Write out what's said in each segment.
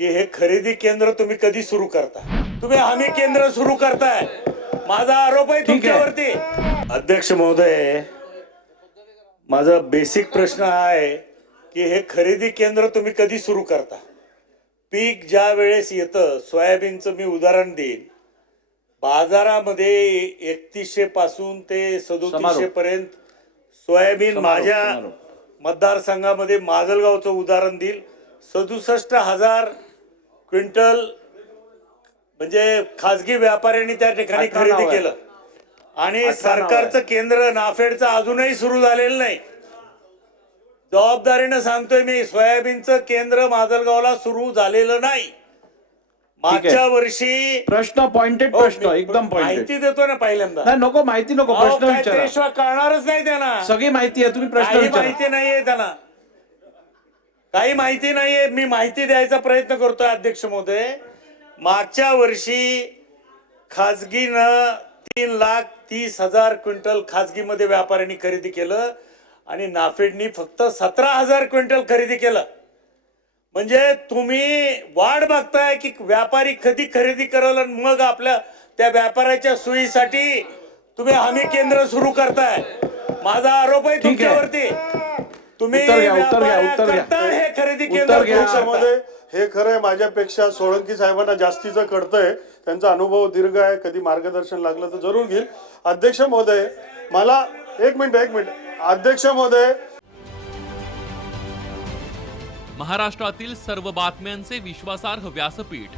की हे खरेदी केंद्र तुम्ही कधी सुरू करता? तुम्ही हमी केंद्र सुरू करताय, माझा आरोप आहे तुमच्यावरती. अध्यक्ष महोदय, माझा बेसिक प्रश्न हा आहे की हे खरेदी केंद्र तुम्ही कधी सुरू करता? पीक ज्या वेळेस येतं, सोयाबीनचं मी उदाहरण देईन, बाजारामध्ये 3100 पासून ते 3700 पर्यंत सोयाबीन. माझ्या मतदारसंघामध्ये माजलगावचं उदाहरण देईल, 67,000 क्विंटल म्हणजे खाजगी व्यापाऱ्यांनी त्या ठिकाणी खरेदी केलं. आणि सरकारचं केंद्र नाफेडचं अजूनही सुरू झालेलं नाही. जबाबदारीनं सांगतोय मी, सोयाबीनचं केंद्र माजलगावला सुरू झालेलं नाही. मागच्या वर्षी प्रश्न पॉइंटेड प्रश्न एकदम माहिती देतो ना पहिल्यांदा. नाही नको माहिती नको, प्रश्न विचारा. त्याशिवाय कळणारच नाही त्यांना. सगळी माहिती आहे, तुम्ही प्रश्न काही विचारा. माहिती नाहीये त्यांना, काही माहिती नाहीये. मी माहिती द्यायचा प्रयत्न करतोय अध्यक्ष महोदय. मागच्या वर्षी खाजगीनं 3,30,000 क्विंटल खाजगीमध्ये व्यापाऱ्यांनी खरेदी केलं आणि नाफेडनी फक्त 17,000 क्विंटल खरेदी केलं. म्हणजे तुम्ही वाट बघताय की व्यापारी कधी खरेदी करल आणि मग आपल्या त्या व्यापाऱ्याच्या सोयीसाठी तुम्ही हमी केंद्र सुरू करताय. माझा आरोप आहे तुमच्यावरती. तुम्ही हे खरेदी केंद्र. हे खरंय, माझ्यापेक्षा सोळंकी साहेबांना जास्तीचं कळतंय, त्यांचा अनुभव दीर्घ आहे, कधी मार्गदर्शन लागलं तर जरूर घेईल. अध्यक्ष महोदय, मला एक मिनिट अध्यक्ष महोदय, महाराष्ट्रातील सर्व बातम्यांचे विश्वासार्ह व्यासपीठ,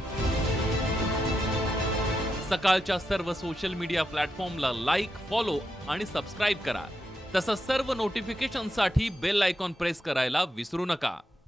सकाळच्या सर्व सोशल मीडिया प्लॅटफॉर्मला लाईक, फॉलो आणि सबस्क्राईब करा. तसंच सर्व नोटिफिकेशनसाठी बेल आयकॉन प्रेस करायला विसरू नका.